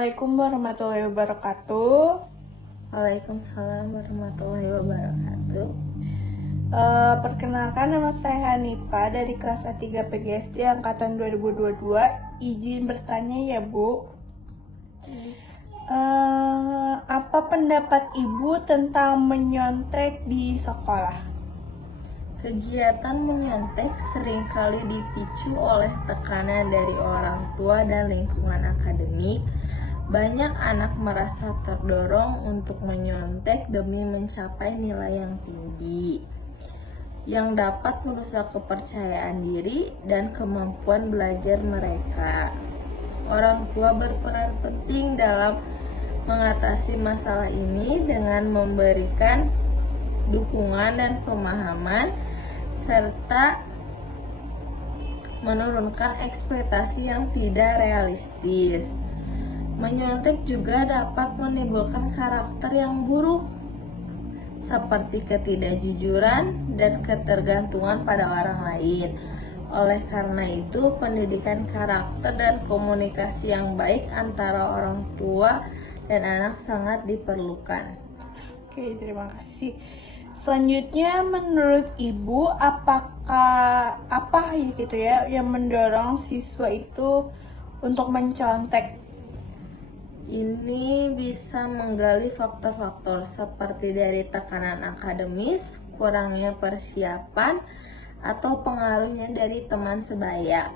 Assalamualaikum warahmatullahi wabarakatuh. Waalaikumsalam warahmatullahi wabarakatuh. Perkenalkan, nama saya Hanifa dari kelas A3 PGSD angkatan 2022. Izin bertanya ya Bu. Apa pendapat Ibu tentang menyontek di sekolah? Kegiatan menyontek seringkali dipicu oleh tekanan dari orang tua dan lingkungan akademik. Banyak anak merasa terdorong untuk menyontek demi mencapai nilai yang tinggi, yang dapat merusak kepercayaan diri dan kemampuan belajar mereka. Orang tua berperan penting dalam mengatasi masalah ini dengan memberikan dukungan dan pemahaman serta menurunkan ekspektasi yang tidak realistis. Menyontek juga dapat menimbulkan karakter yang buruk seperti ketidakjujuran dan ketergantungan pada orang lain. Oleh karena itu, pendidikan karakter dan komunikasi yang baik antara orang tua dan anak sangat diperlukan. Oke, terima kasih. Selanjutnya, menurut Ibu, apa gitu ya yang mendorong siswa itu untuk mencontek? Ini bisa menggali faktor-faktor seperti dari tekanan akademis, kurangnya persiapan, atau pengaruhnya dari teman sebaya.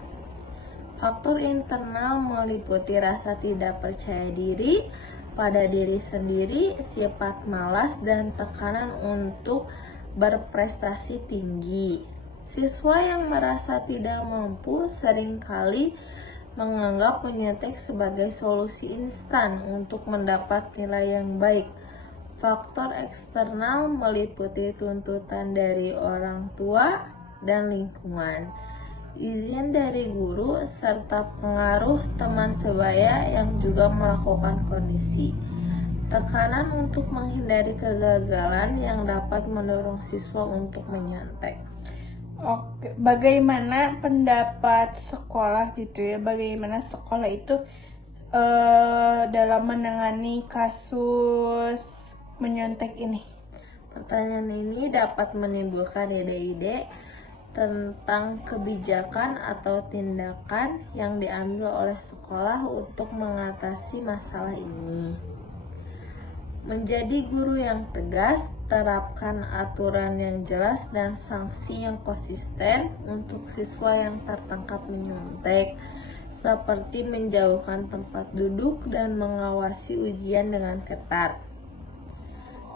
Faktor internal meliputi rasa tidak percaya diri pada diri sendiri, sifat malas, dan tekanan untuk berprestasi tinggi. Siswa yang merasa tidak mampu seringkali menganggap menyontek sebagai solusi instan untuk mendapat nilai yang baik. Faktor eksternal meliputi tuntutan dari orang tua dan lingkungan, izin dari guru, serta pengaruh teman sebaya yang juga melakukan kondisi. Tekanan untuk menghindari kegagalan yang dapat mendorong siswa untuk menyontek. Oke, bagaimana pendapat sekolah gitu ya? Bagaimana sekolah itu dalam menangani kasus menyontek ini? Pertanyaan ini dapat menimbulkan ide-ide tentang kebijakan atau tindakan yang diambil oleh sekolah untuk mengatasi masalah ini. Menjadi guru yang tegas, terapkan aturan yang jelas dan sanksi yang konsisten untuk siswa yang tertangkap menyontek, seperti menjauhkan tempat duduk dan mengawasi ujian dengan ketat.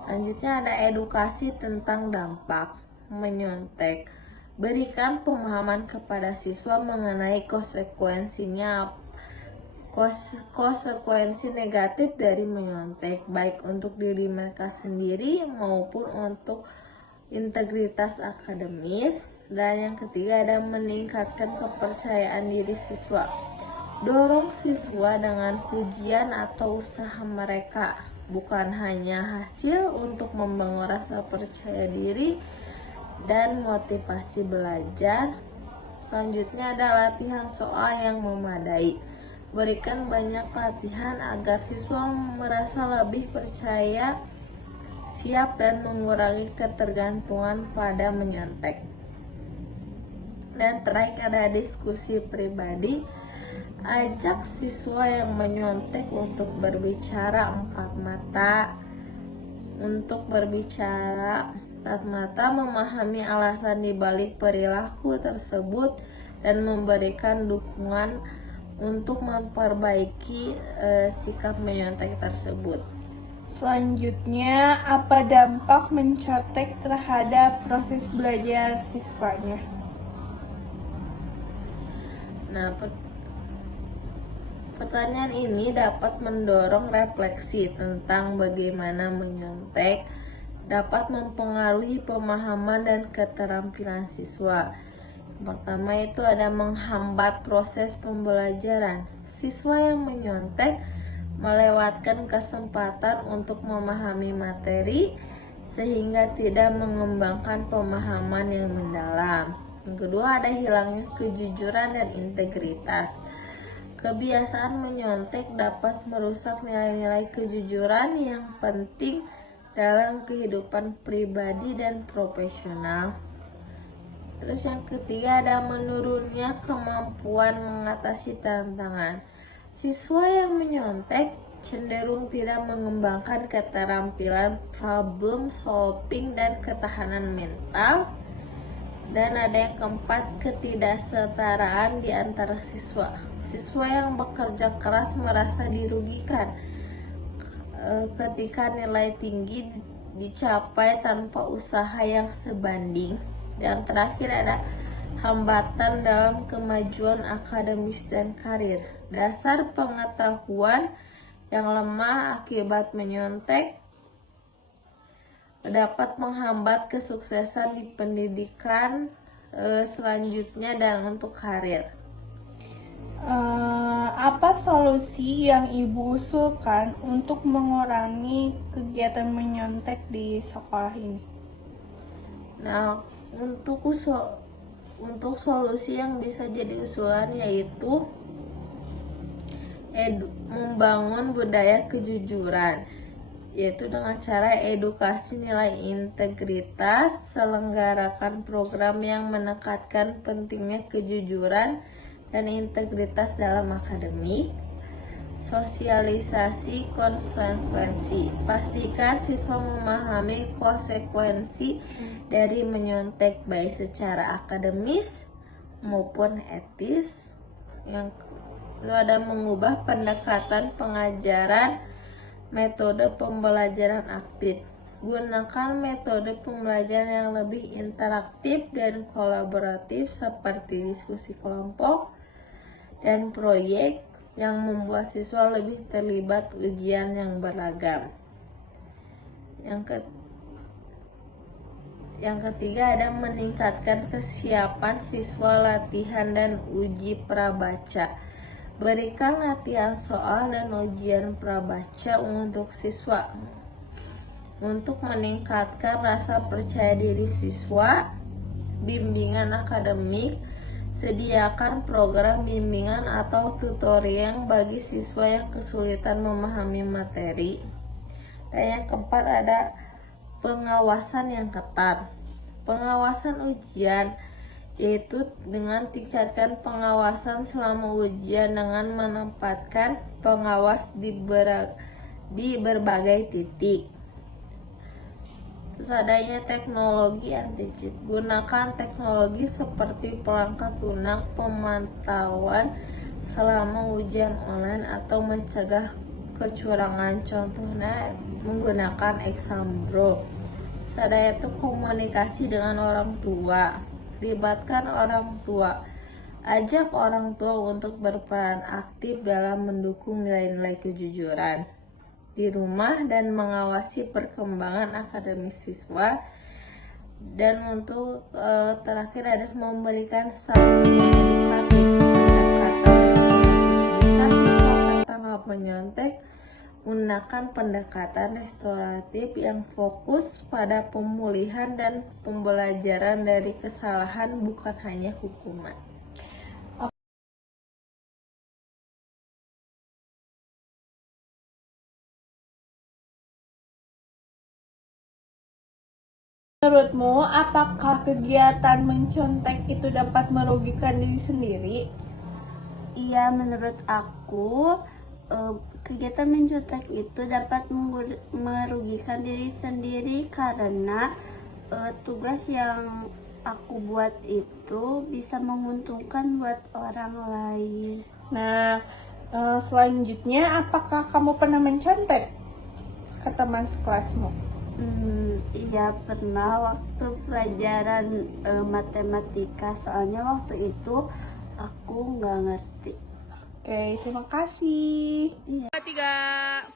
Selanjutnya ada edukasi tentang dampak menyontek. Berikan pemahaman kepada siswa mengenai konsekuensi negatif dari menyontek, baik untuk diri mereka sendiri maupun untuk integritas akademis. Dan yang ketiga ada meningkatkan kepercayaan diri siswa. Dorong siswa dengan pujian atau usaha mereka, bukan hanya hasil, untuk membangun rasa percaya diri dan motivasi belajar. Selanjutnya ada latihan soal yang memadai. Berikan banyak latihan agar siswa merasa lebih percaya, siap, dan mengurangi ketergantungan pada menyontek. Dan terakhir ada diskusi pribadi. Ajak siswa yang menyontek untuk berbicara empat mata, memahami alasan dibalik perilaku tersebut, dan memberikan dukungan untuk memperbaiki sikap menyontek tersebut. Selanjutnya, apa dampak mencontek terhadap proses belajar siswanya? Nah, pertanyaan ini dapat mendorong refleksi tentang bagaimana menyontek dapat mempengaruhi pemahaman dan keterampilan siswa. Pertama itu ada menghambat proses pembelajaran. Siswa yang menyontek melewatkan kesempatan untuk memahami materi sehingga tidak mengembangkan pemahaman yang mendalam. Yang kedua ada hilangnya kejujuran dan integritas. Kebiasaan menyontek dapat merusak nilai-nilai kejujuran yang penting dalam kehidupan pribadi dan profesional. Terus yang ketiga ada menurunnya kemampuan mengatasi tantangan. Siswa yang menyontek cenderung tidak mengembangkan keterampilan problem solving dan ketahanan mental. Dan ada yang keempat, ketidaksetaraan di antara siswa. Siswa yang bekerja keras merasa dirugikan ketika nilai tinggi dicapai tanpa usaha yang sebanding. Dan terakhir ada hambatan dalam kemajuan akademis dan karir. Dasar pengetahuan yang lemah akibat menyontek dapat menghambat kesuksesan di pendidikan selanjutnya dan untuk karir. Apa solusi yang Ibu usulkan untuk mengurangi kegiatan menyontek di sekolah ini? Nah, untuk solusi yang bisa jadi usulan yaitu membangun budaya kejujuran, yaitu dengan cara edukasi nilai integritas, selenggarakan program yang menekankan pentingnya kejujuran dan integritas dalam akademik, sosialisasi konsekuensi. Pastikan siswa memahami konsekuensi dari menyontek baik secara akademis maupun etis. Yang kedua ada mengubah pendekatan pengajaran, metode pembelajaran aktif. Gunakan metode pembelajaran yang lebih interaktif dan kolaboratif seperti diskusi kelompok dan proyek yang membuat siswa lebih terlibat ujian yang beragam. Yang ketiga ada meningkatkan kesiapan siswa latihan dan uji prabaca. Berikan latihan soal dan ujian prabaca untuk siswa. Untuk meningkatkan rasa percaya diri siswa, bimbingan akademik, sediakan program bimbingan atau tutorial bagi siswa yang kesulitan memahami materi. Dan yang keempat ada pengawasan yang ketat. Pengawasan ujian yaitu dengan tingkatkan pengawasan selama ujian dengan menempatkan pengawas di berbagai titik. Terus adanya teknologi anti cheat. Gunakan teknologi seperti perangkat lunak pemantauan selama ujian online atau mencegah kecurangan, contohnya menggunakan Exambro. Terus ada itu komunikasi dengan orang tua. Libatkan orang tua. Ajak orang tua untuk berperan aktif dalam mendukung nilai-nilai kejujuran di rumah dan mengawasi perkembangan akademis siswa. Dan untuk terakhir ada memberikan sanksi edukatif jika siswa tertangkap menyontek. Gunakan pendekatan restoratif yang fokus pada pemulihan dan pembelajaran dari kesalahan, bukan hanya hukuman. Menurutmu, apakah kegiatan mencontek itu dapat merugikan diri sendiri? Iya, menurut aku kegiatan mencontek itu dapat merugikan diri sendiri karena tugas yang aku buat itu bisa menguntungkan buat orang lain. Nah, selanjutnya apakah kamu pernah mencontek ke teman sekelasmu? Iya, pernah waktu pelajaran matematika, soalnya waktu itu aku nggak ngerti. Oke, terima kasih. Iya. 3.